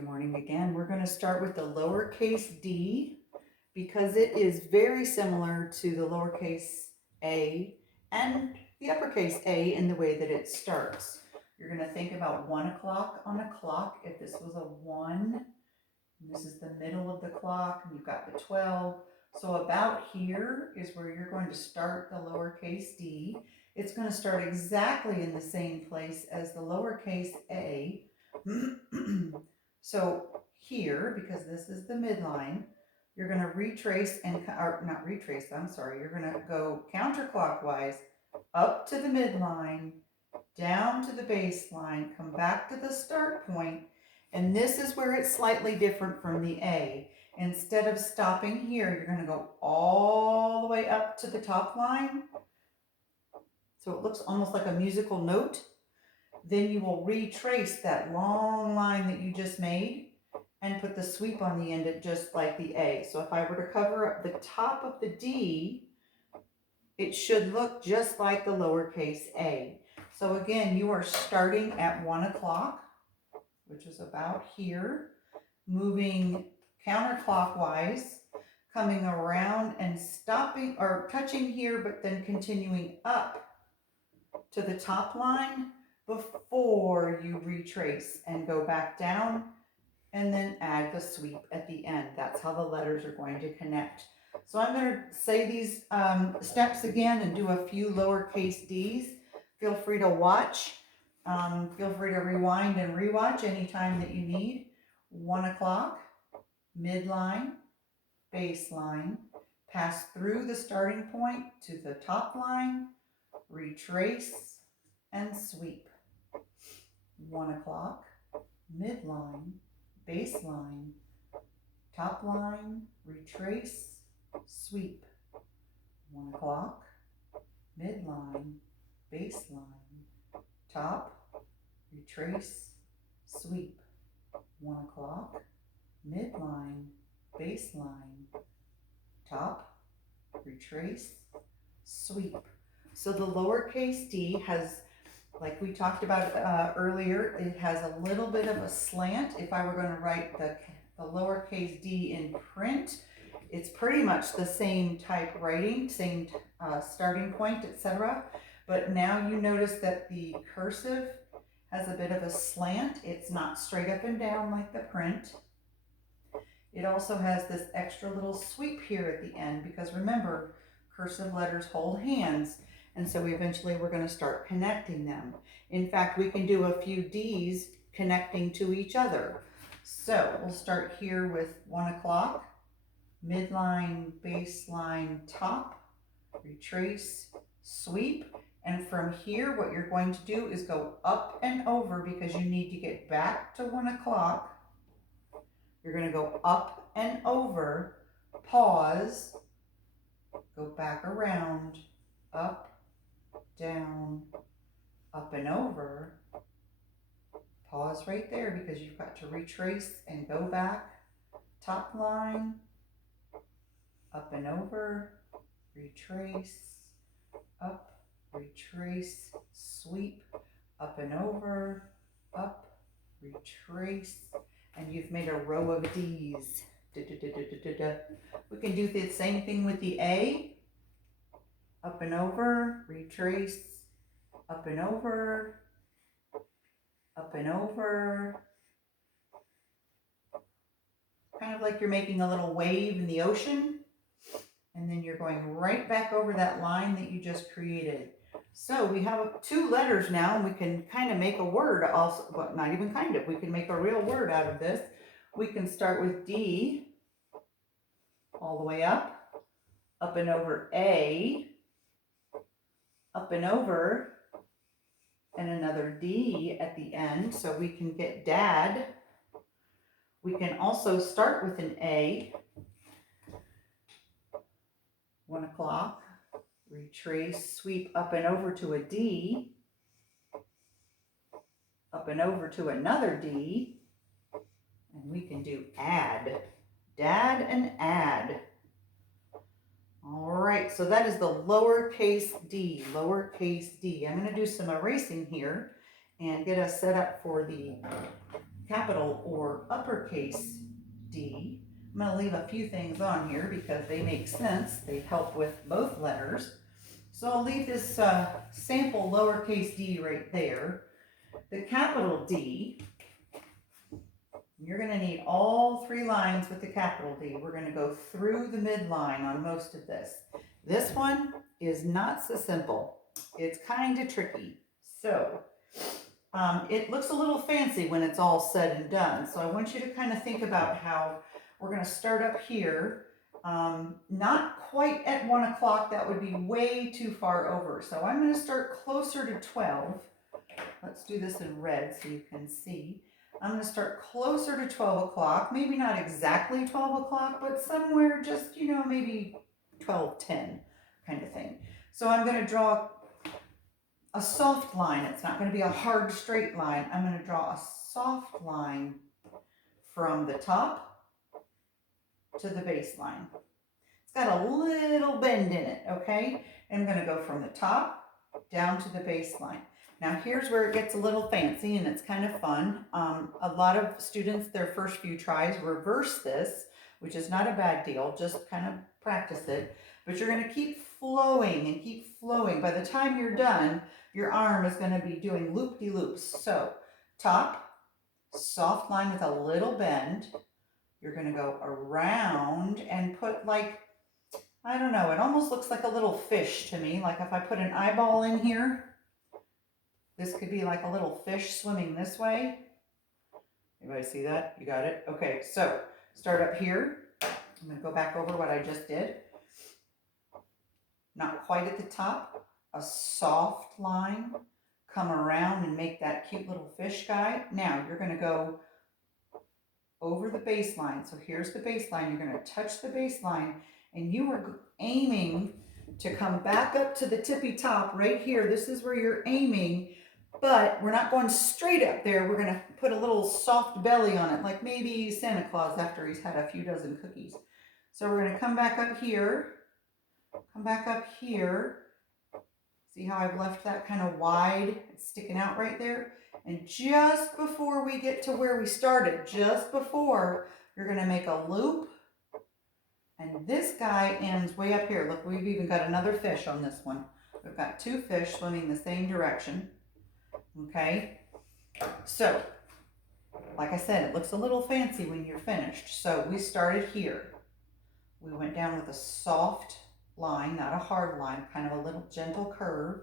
Good morning again. We're going to start with the lowercase d because it is very similar to the lowercase a and the uppercase a in the way that it starts. You're going to think about 1 o'clock on a clock. If this was a 1, and this is the middle of the clock, and you've got the 12. So about here is where you're going to start the lowercase d. It's going to start exactly in the same place as the lowercase a. So here, because this is the midline, you're going to retrace or not retrace, I'm sorry, you're going to go counterclockwise up to the midline, down to the baseline, come back to the start point, and this is where it's slightly different from the A. Instead of stopping here, you're going to go all the way up to the top line, so it looks almost like a musical note. Then you will retrace that long line that you just made and put the sweep on the end of just like the A. So if I were to cover up the top of the D, it should look just like the lowercase a. So again, you are starting at 1 o'clock, which is about here, moving counterclockwise, coming around and stopping or touching here, but then continuing up to the top line before you retrace and go back down and then add the sweep at the end. That's how the letters are going to connect. So I'm going to say these steps again and do a few lowercase d's. Feel free to watch. Feel free to rewind and rewatch anytime that you need. 1 o'clock, midline, baseline, pass through the starting point to the top line, retrace, and sweep. 1 o'clock, midline, baseline, top line, retrace, sweep. 1 o'clock, midline, baseline, top, retrace, sweep. 1 o'clock, midline, baseline, top, retrace, sweep. So the lowercase d has, like we talked about earlier, it has a little bit of a slant. If I were going to write the lowercase d in print, it's pretty much the same type writing, same starting point, etc. But now you notice that the cursive has a bit of a slant. It's not straight up and down like the print. It also has this extra little sweep here at the end because remember, cursive letters hold hands. And so eventually we're going to start connecting them. In fact, we can do a few D's connecting to each other. So we'll start here with 1 o'clock, midline, baseline, top, retrace, sweep. And from here, what you're going to do is go up and over because you need to get back to 1 o'clock. You're going to go up and over, pause, go back around, up, down, up and over, pause right there because you've got to retrace and go back, top line, up and over, retrace, up, retrace, sweep, up and over, up, retrace, and you've made a row of D's. We can do the same thing with the A, up and over, retrace, up and over, up and over. Kind of like you're making a little wave in the ocean. And then you're going right back over that line that you just created. So we have 2 letters now, and we can kind of make a word also, but not even kind of, we can make a real word out of this. We can start with D, all the way up and over A, up and over, and another D at the end, so we can get dad. We can also start with an A, 1 o'clock, retrace, sweep up and over to a D, up and over to another D, and we can do add, dad and add. All right, so that is the lowercase d, lowercase d. I'm going to do some erasing here and get us set up for the capital or uppercase D. I'm going to leave a few things on here because they make sense. They help with both letters. So I'll leave this sample lowercase d right there. The capital D, you're going to need all 3 lines with the capital D. We're going to go through the midline on most of this. This one is not so simple. It's kind of tricky. So it looks a little fancy when it's all said and done. So I want you to kind of think about how we're going to start up here. Not quite at 1 o'clock. That would be way too far over. So I'm going to start closer to 12. Let's do this in red so you can see. I'm going to start closer to 12 o'clock. Maybe not exactly 12 o'clock, but somewhere just, you know, maybe 12:10 kind of thing. So I'm going to draw a soft line. It's not going to be a hard straight line. I'm going to draw a soft line from the top to the baseline. It's got a little bend in it, okay? And I'm going to go from the top down to the baseline. Now here's where it gets a little fancy and it's kind of fun. A lot of students, their first few tries, reverse this, which is not a bad deal. Just kind of practice it. But you're going to keep flowing and keep flowing. By the time you're done, your arm is going to be doing loop-de-loops. So top, soft line with a little bend. You're going to go around and put like, I don't know, it almost looks like a little fish to me. Like if I put an eyeball in here, this could be like a little fish swimming this way. Anybody see that? You got it? Okay, so start up here. I'm going to go back over what I just did. Not quite at the top. A soft line. Come around and make that cute little fish guy. Now you're going to go over the baseline. So here's the baseline. You're going to touch the baseline and you are aiming to come back up to the tippy top right here. This is where you're aiming. But we're not going straight up there. We're going to put a little soft belly on it, like maybe Santa Claus after he's had a few dozen cookies. So we're going to come back up here. Come back up here. See how I've left that kind of wide? It's sticking out right there. And just before we get to where we started, just before, you're going to make a loop. And this guy ends way up here. Look, we've even got another fish on this one. We've got 2 fish swimming the same direction. Okay, so like I said, it looks a little fancy when you're finished. So we started here. We went down with a soft line, not a hard line, kind of a little gentle curve.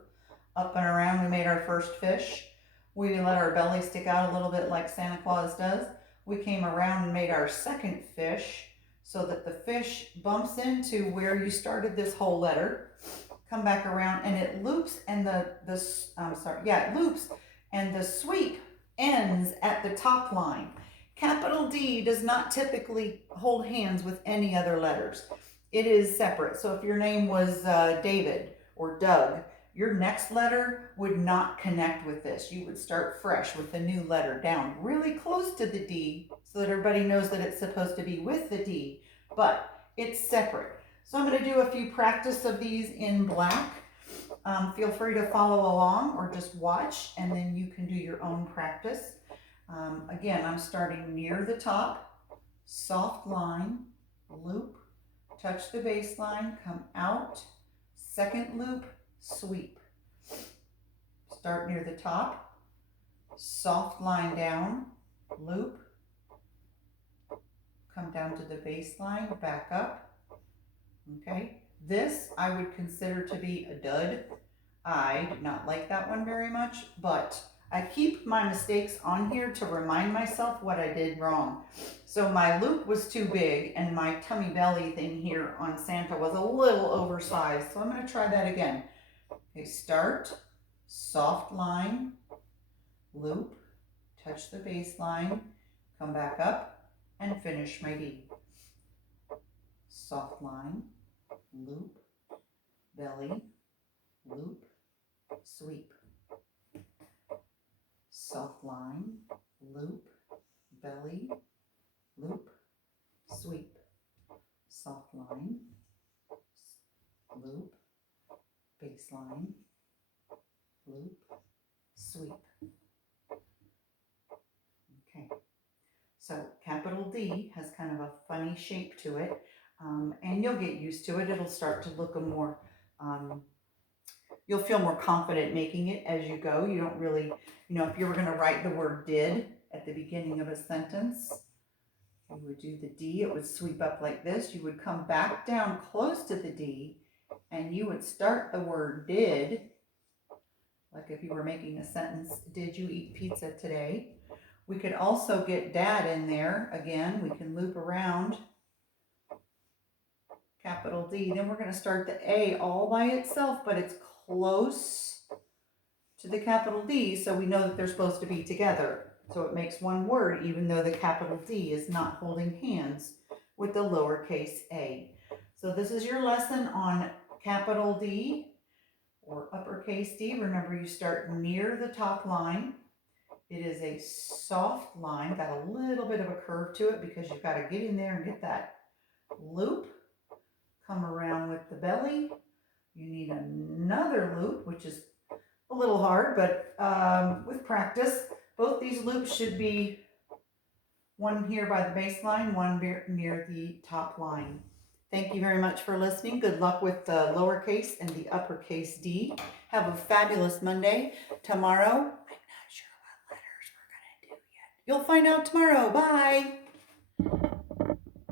Up and around, we made our first fish. We let our belly stick out a little bit like Santa Claus does. We came around and made our second fish so that the fish bumps into where you started this whole letter. Come back around and it loops and it loops and the sweep ends at the top line. Capital D does not typically hold hands with any other letters. It is separate. So if your name was David or Doug, your next letter would not connect with this. You would start fresh with the new letter down really close to the D so that everybody knows that it's supposed to be with the D, but it's separate. So I'm going to do a few practice of these in black. Feel free to follow along or just watch and then you can do your own practice. Again, I'm starting near the top, soft line, loop, touch the baseline, come out, second loop, sweep. Start near the top, soft line down, loop, come down to the baseline, back up. Okay, this I would consider to be a dud. I did not like that one very much, but I keep my mistakes on here to remind myself what I did wrong. So my loop was too big and my tummy belly thing here on Santa was a little oversized. So I'm going to try that again. Okay, start, soft line, loop, touch the baseline, come back up and finish my D. Soft line, loop, belly, loop, sweep. Soft line, loop, belly, loop, sweep. Soft line, loop, baseline, loop, sweep. Okay, So capital D has kind of a funny shape to it, and you'll get used to it. It'll start to look a more, you'll feel more confident making it as you go. You don't really, if you were going to write the word did at the beginning of a sentence, you would do the D, it would sweep up like this. You would come back down close to the D, and you would start the word did, like if you were making a sentence, did you eat pizza today? We could also get dad in there. Again, we can loop around, capital D. Then we're going to start the A all by itself, but it's close to the capital D, so we know that they're supposed to be together. So it makes one word, even though the capital D is not holding hands with the lowercase a. So this is your lesson on capital D or uppercase D. Remember, you start near the top line. It is a soft line, got a little bit of a curve to it because you've got to get in there and get that loop. Come around with the belly. You need another loop, which is a little hard, but with practice, both these loops should be one here by the baseline, one near the top line. Thank you very much for listening. Good luck with the lowercase and the uppercase D. Have a fabulous Monday. Tomorrow, I'm not sure what letters we're going to do yet. You'll find out tomorrow. Bye.